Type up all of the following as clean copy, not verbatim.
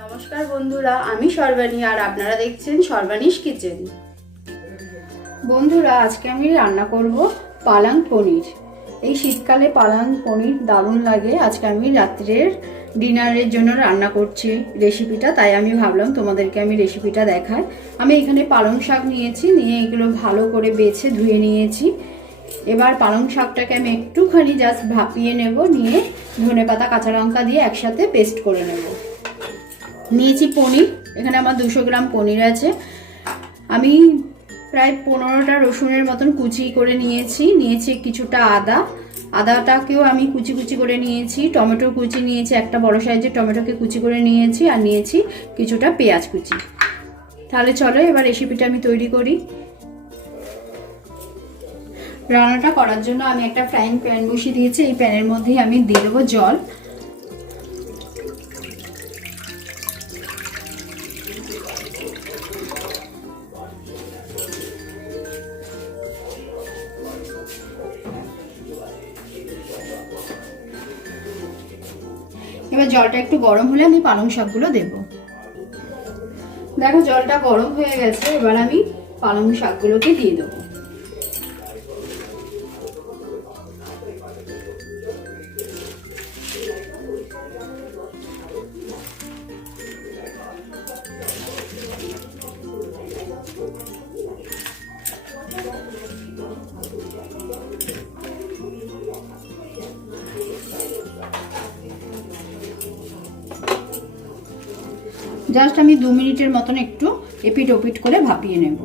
নমস্কার বন্ধুরা, আমি সর্বাণী আর আপনারা দেখছেন সর্বাণীস কিচেন। বন্ধুরা, আজকে আমি রান্না করব পালং পনির। এই শীতকালে পালং পনির দারুণ লাগে। আজকে আমি রাত্রের ডিনারের জন্য রান্না করছি রেসিপিটা, তাই আমি ভাবলাম তোমাদেরকে আমি রেসিপিটা দেখাই। আমি এখানে পালং শাক নিয়েছি, নিয়ে এগুলো ভালো করে বেছে ধুয়ে নিয়েছি। এবার পালং শাকটাকে আমি একটুখানি জাস্ট ভাপিয়ে নেব, নিয়ে ধনেপাতা কাঁচা লঙ্কা দিয়ে একসাথে পেস্ট করে নেব। নিয়েছি পনির, এখানে আমার 200 গ্রাম পনির আছে। আমি প্রায় 15টা রসুনের মতন কুচি করে নিয়েছি কিছুটা আদাটাকেও আমি কুচি কুচি করে নিয়েছি। টমেটো কুচি নিয়েছি, একটা বড় সাইজের টমেটোকে কুচি করে নিয়েছি, আর নিয়েছি কিছুটা পেঁয়াজ কুচি। তাহলে চলো এবার রেসিপিটা আমি তৈরি করি। রান্নাটা করার জন্য আমি একটা ফ্রাইং প্যান বসিয়ে দিয়েছি। এই প্যানের মধ্যেই আমি দিয়ে দেবো জল। এবার জলটা একটু গরম হলে আমি পালং শাকগুলো দেব। দেখো জলটা গরম হয়ে গেছে, এবার আমি পালং শাকগুলোকে দিয়ে দেবো। জাস্ট আমি 2 মিনিটের মতন একটু এপিট ওপিট করে ভাপিয়ে নেব।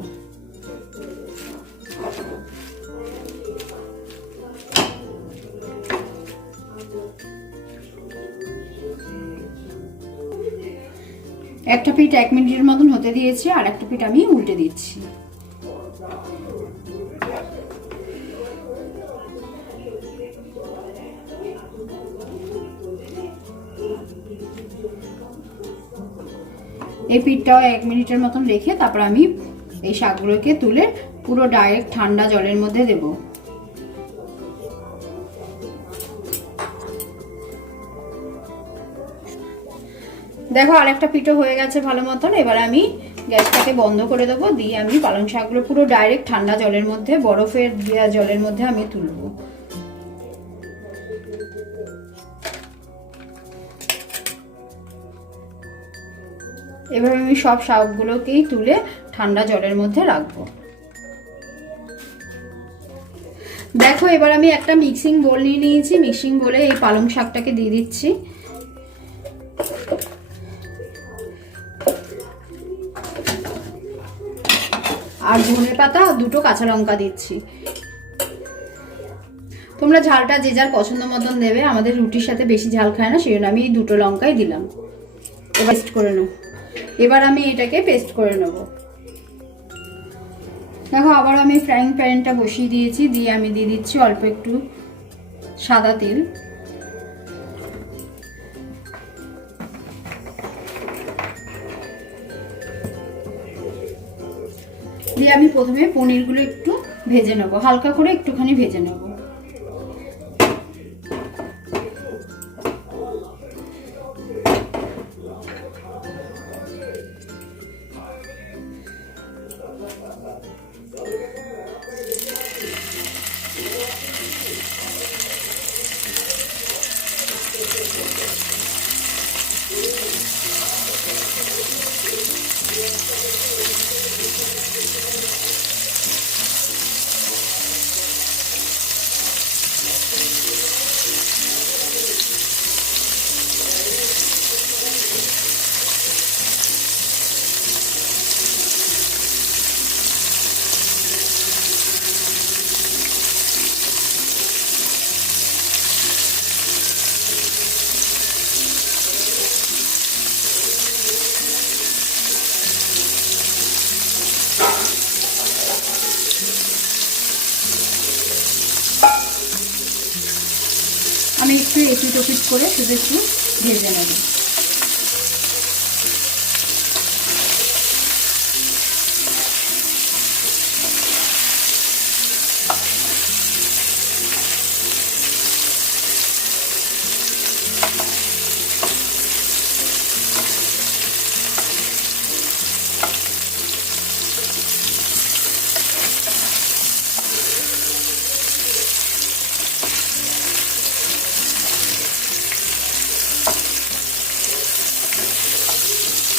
একটা পিঠ 1 মিনিটের মতন হতে দিয়েছি, আর একটা পিঠ আমি উল্টে দিচ্ছি। এই পিঠটাও 1 মিনিটের মতন রেখে তারপর আমি এই শাকগুলোকে তুলে পুরো ডাইরেক্ট ঠান্ডা জলের মধ্যে দেব। দেখো আরেকটা পিঠও হয়ে গেছে ভালো মতন। এবার আমি গ্যাসটাকে বন্ধ করে দেবো, দিয়ে আমি পালং শাকগুলো পুরো ডাইরেক্ট ঠান্ডা জলের মধ্যে, বরফের দেওয়া জলের মধ্যে আমি তুলবো। এভাবে আমি সব শাকগুলোকেই তুলে ঠান্ডা জলের মধ্যে রাখবো। দেখো এবার আমি একটা মিক্সিং বোল নিয়ে নিয়েছি। মিক্সিং বোলে এই পালং শাকটাকে দিয়ে দিচ্ছি। আর ধনেপাতা আর 2টো কাঁচা লঙ্কা দিচ্ছি। তোমরা ঝালটা যে যার পছন্দ মতন দেবে। আমাদের রুটির সাথে বেশি ঝাল খায় না, সেই জন্য আমি এই 2টো লঙ্কাই দিলাম। এবার পেস্ট করে নেব। এবার আমি এটাকে পেস্ট করে নেব। দেখো আবার আমি ফ্রাইং প্যানটা বসিয়ে দিয়েছি, দিয়ে আমি দিয়ে দিচ্ছি অল্প একটু সাদা তেল। দিয়ে আমি প্রথমে পনিরগুলো একটু ভেজে নেব, হালকা করে একটুখানি ভেজে নেব। আমি একটু এপিট ওপিট করে শুধু একটু ভেজে নেব।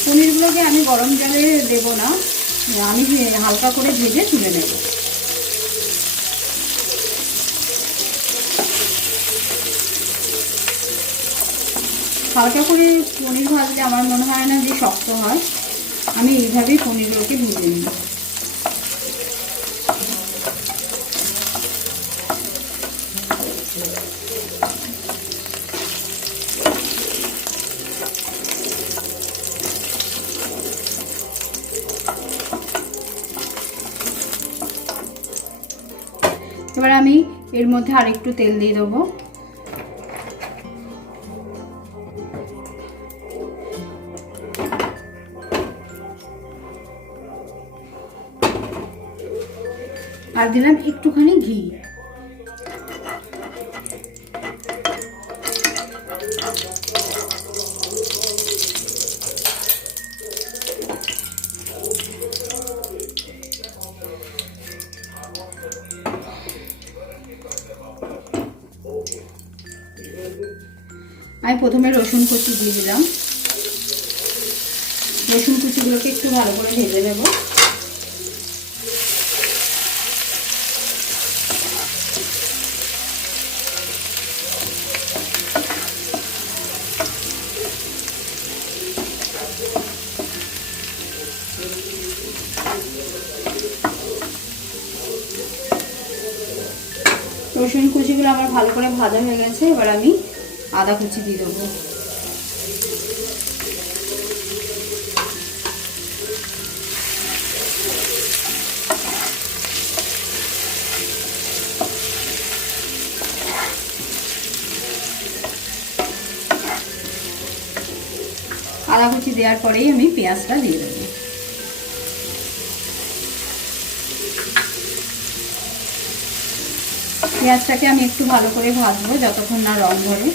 পনিরগুলোকে আমি গরম জলে দেব না, আমি হালকা করে ভেজে তুলে নেব। হালকা করে পনির ভাজলে আমার মনে হয় না যে শক্ত হয়। আমি এইভাবেই পনিরগুলোকে ভেজে নিই। এবার আমি এর মধ্যে আরেকটু তেল দিয়ে দেবো। আর দিলাম একটুখানি ঘি। আমি প্রথমে রসুন কুচি দিয়ে দিলাম। রসুন কুচিগুলোকে একটু ভালো করে ভেজে নেব। রসুন কুচিগুলো আমার ভালো করে ভাজা হয়ে গেছে। এবার আমি আদা কুচি দিয়ে দেবো। আদা কুচি দেওয়ার পরেই আমি পেঁয়াজটা দিয়ে দেবো। পেঁয়াজটাকে আমি একটু ভালো করে ভাজবো যতক্ষণ না রং ধরে।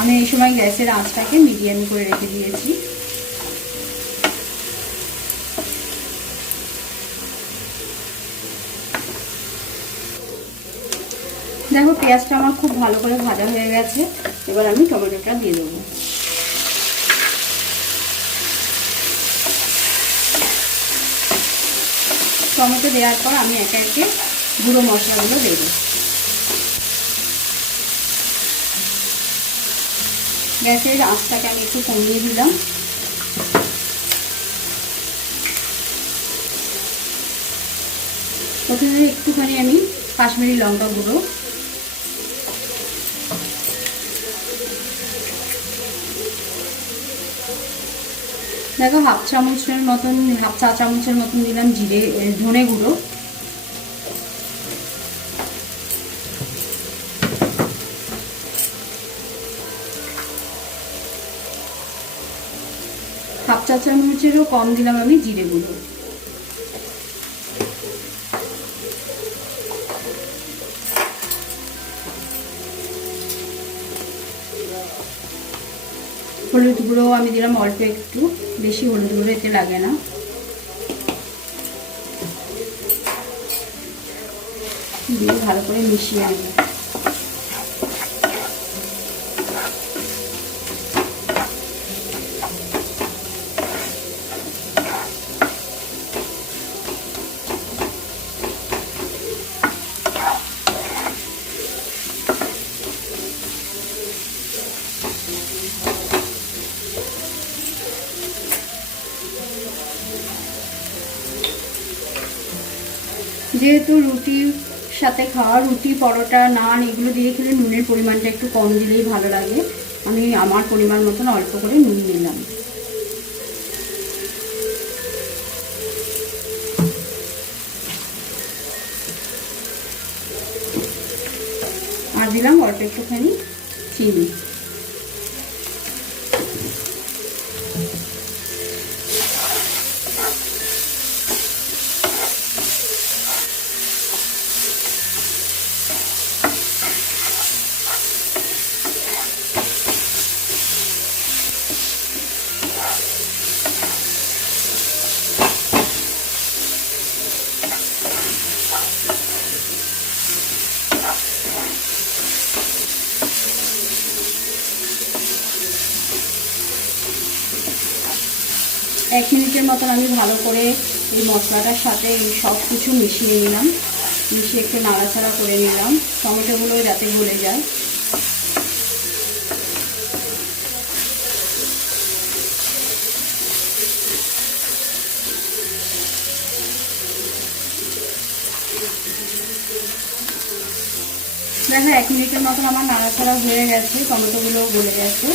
আমি এই সময় গ্যাসের আঁচটাকে মিডিয়াম করে রেখে দিয়েছি। দেখো পেঁয়াজটা আমার খুব ভালো করে ভাজা হয়ে গেছে। এবার আমি টমেটোটা দিয়ে দেবো। টমেটো দেওয়ার পর আমি একে একে গুঁড়ো মশলাগুলো দেব। গ্যাসের আঁচটাকে আমি একটু কমিয়ে দিলাম। প্রথমে একটুখানি আমি কাশ্মীরি লঙ্কা গুঁড়ো, দেখো হাফ চা চামচের মতন দিলাম ধনে গুঁড়ো, হাফ চা চামচেরও কম দিলাম আমি জিরে গুঁড়ো। হলুদ গুঁড়ো আমি দিলাম অল্প একটু, বেশি হলুদ গুঁড়ো এতে লাগে না। দিয়ে ভালো করে মিশিয়ে নেব। যেহেতু রুটির সাথে খাওয়া, রুটি পরোটা নান এগুলো দিয়ে খেলে নুনের পরিমাণটা একটু কম দিলেই ভালো লাগে। আমি আমার পরিমাণ মতন অল্প করে নুন নিলাম। আর দিলাম অল্প একটুখানি চিনি। 1 মিনিটের মতন আমি ভালো করে এই মশলাটার সাথে সব কিছু মিশিয়ে নিলাম, মিশিয়ে একটু নাড়াচাড়া করে নিলাম টমেটোগুলো যাতে গলে যায়। দেখো 1 মিনিটের মতন আমার নাড়াচাড়া হয়ে গেছে, টমেটোগুলো গলে গেছে।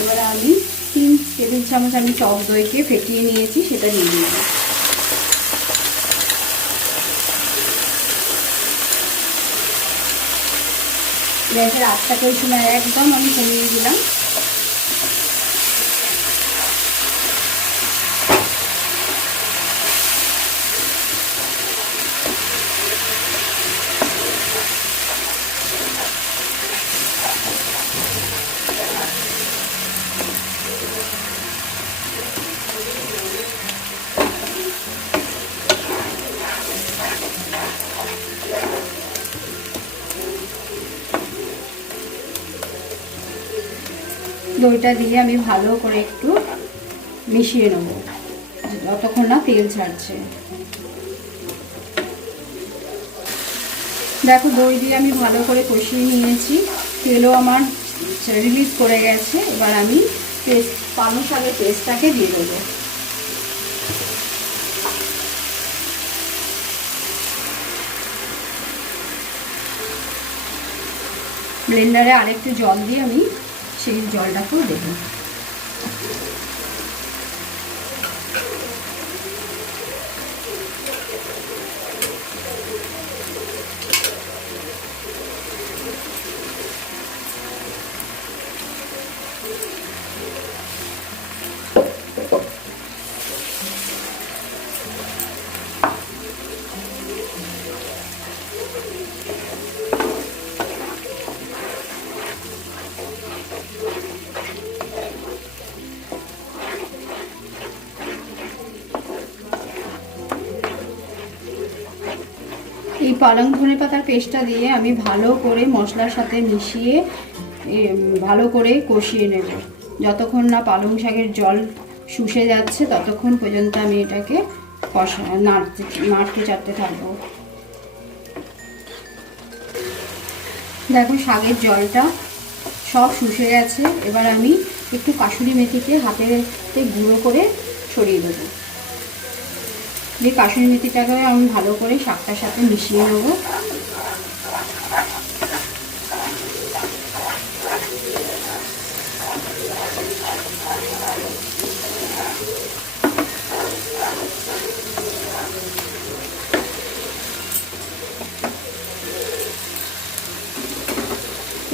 এবারে আমি 3 টেবিল চামচ আমি টক দইকে ফেটিয়ে নিয়েছি, সেটা দিয়ে দিলাম। গ্যাসের আঁচটাকে ওই সময় একদম আমি কমিয়ে দিলাম। দইটা দিয়ে আমি ভালো করে একটু মিশিয়ে নেব যতক্ষণ না তেল ছাড়ছে। দেখো দই দিয়ে আমি ভালো করে কষিয়ে নিয়েছি, তেলও আমার রিলিজ করে গেছে। এবার আমি পালং শাকের পেস্টটাকে দিয়ে দেবো। ব্লেন্ডারে আরেকটু জল দিয়ে আমি সেই জলটাকেও দেবো। এই পালং ধনেপাতার পেস্টটা দিয়ে আমি ভালো করে মশলার সাথে মিশিয়ে ভালো করে কষিয়ে নেব। যতক্ষণ না পালং শাকের জল শুষে যাচ্ছে ততক্ষণ পর্যন্ত আমি এটাকে নাড়তে চাড়তে থাকবো। দেখো শাকের জলটা সব শুষে গেছে। এবার আমি একটু কাসুরি মেথিকে হাতে গুঁড়ো করে ছড়িয়ে দেবো। এই কাসুরি মেথিটাকে আমি ভালো করে শাকটার সাথে মিশিয়ে নেব।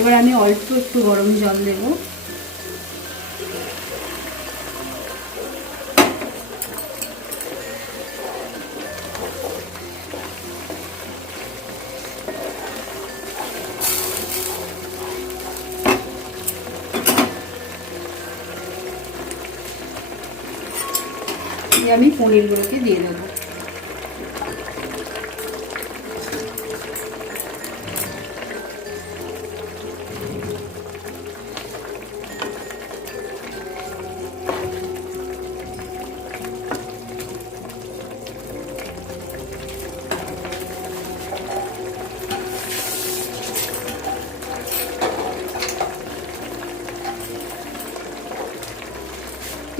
এবার আমি অল্প একটু গরম জল দেব। আমি পনিরগুলোকে দিয়ে দেবো।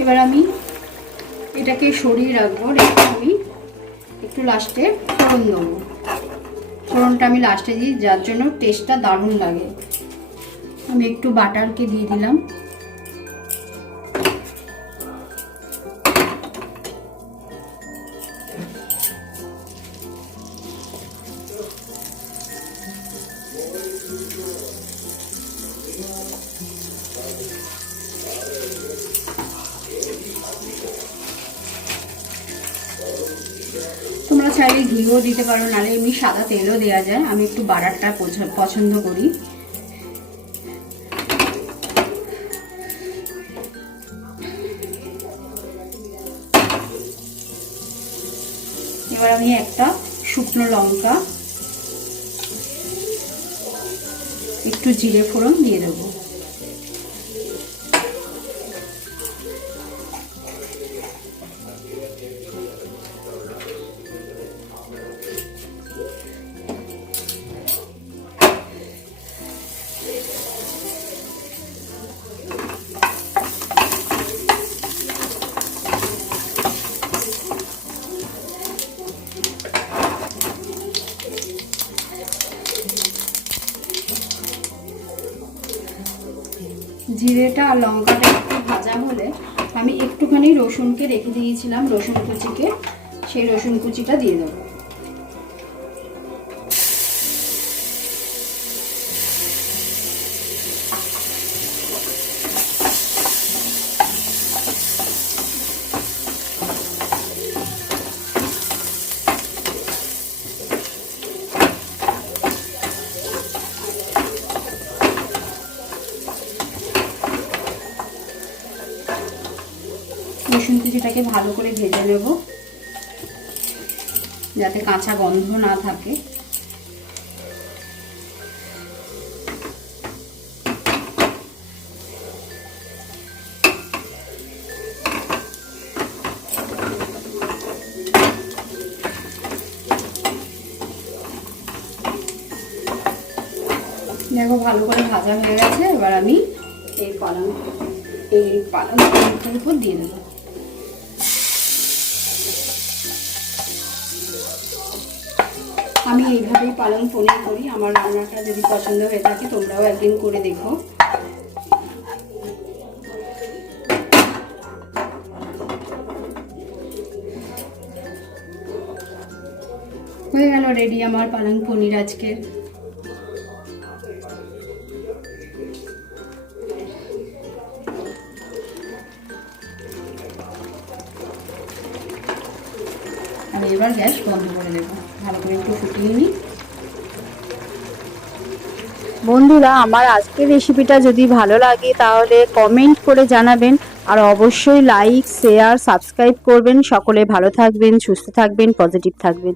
এবার আমি এটাকে সরিয়ে রাখবো, রেখে আমি একটু লাস্টে ফোড়ন দেবো। ফোড়নটা আমি লাস্টে দিই, যার জন্য টেস্টটা দারুণ লাগে। আমি একটু বাটারকে দিয়ে দিলাম। তোমরা চাইলে ঘিও দিতে পারো, নাহলে এমনি সাদা তেলও দেওয়া যায়। আমি একটু বাটারটা পছন্দ করি। এবার আমি একটা শুকনো লঙ্কা, একটু জিরে ফোড়ন দিয়ে দেবো। জিরেটা আর লঙ্কাটা একটু ভাজা হলে আমি একটুখানি রসুনকে রেখে দিয়েছিলাম, রসুন কুচিকে, সেই রসুন কুচিটা দিয়ে দেবো। রসুন কুচিটাকে ভালো করে ভেজে নেব যাতে কাঁচা গন্ধ না থাকে। দেখো ভালো করে ভাজা হয়ে গেছে। এবার আমি এই পালং পনিরটার উপর দিয়ে দেবো। আমি এইভাবেই পালং পনির করি। আমার রান্নাটা যদি পছন্দ হয়ে থাকে তোমরাও একদিন করে দেখো। হয়ে গেল রেডি আমার পালং পনির আজকের। আমি এবার গ্যাস বন্ধ করে দেবো, ভালো করে একটু ফুটিয়ে নিই। বন্ধুরা, আমার আজকের রেসিপিটা যদি ভালো লাগে তাহলে কমেন্ট করে জানাবেন, আর অবশ্যই লাইক, শেয়ার, সাবস্ক্রাইব করবেন। সকলে ভালো থাকবেন, সুস্থ থাকবেন, পজিটিভ থাকবেন।